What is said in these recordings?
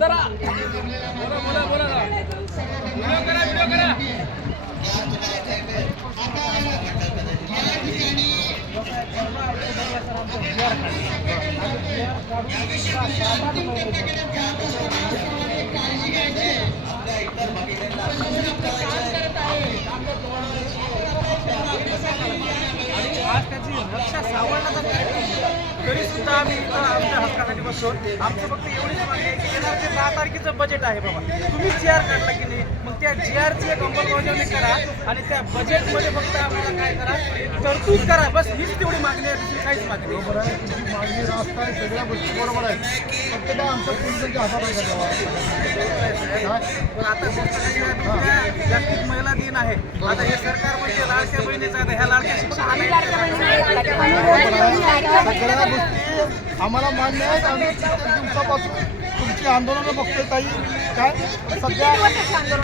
जरा. बोला बोला बोला व्हिडिओ करा व्हिडिओ करा. आज त्याची रक्षा सावरला तरी सुद्धा आम्ही इथं आमच्या हक्कासाठी बसतो आमचं फक्त एवढीच मागणी आहे की येणार ते दहा तारखेचं बजेट आहे बाबा. तुम्ही जी आर काढला की नाही मग त्या जी आरची एक अंमलबजावणी करा आणि त्या बजेटमध्ये फक्त आम्हाला काय करा तरतूद करा. बस हीच तेवढी मागणी आहे दुसरी काहीच मागणी बरोबर आहे. तुमची मागणी रास्त आहे सगळ्या गोष्टी बरोबर आहेत. आमच्या पोलिसांच्या हातात आहे का तेव्हा? पण आता जागतिक महिला दिन आहे आता हे सरकार म्हणजे लाडक्या बहिणीचं ह्या लाडक्या सगळ्या गोष्टी आम्हाला मान्य आहेत आम्ही दिवसापासून तुमची आंदोलनं बघतोय ताई काय सध्या शंभर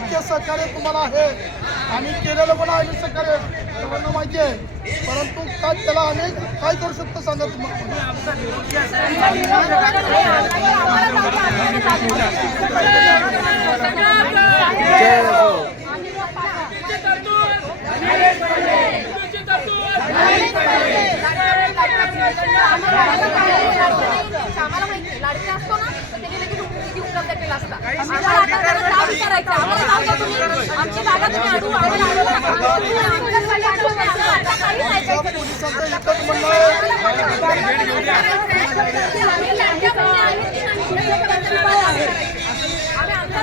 टक्के सहकार्य तुम्हाला आहे. आम्ही केलेलं पण आहे सहकार्य सर्वांना माहिती आहे. परंतु काय त्याला आम्ही काय करू शकतो सांगा तुम्हाला. आम्हाला माहिती लाडके असतो ना तर लगेच उपलब्ध केला असता. आम्हाला आता त्याला जाब विचारायचं आम्हाला सांगा तुम्ही आमची जागा तुम्ही अडवू आम्हाला अडवू नका. तुम्ही आमच्यासाठी अडवू नका. आता काहीच ऐकायचं नाही. पोलिसांचं एकच म्हणणं आहे आम्ही लाडक्या बहिणी आहेत की नाही? आम्ही आमचा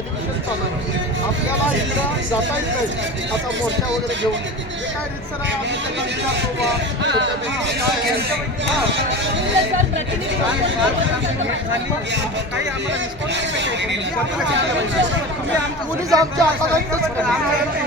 अधिवेशन चालू आहे आपल्याला इकडं जाता येत नाही. आता मोर्चा वगैरे घेऊन. हे काय रितसर आहे? आम्ही त्यांना विचारतो बा काही आम्हाला रिस्पॉन्स आमच्या हातात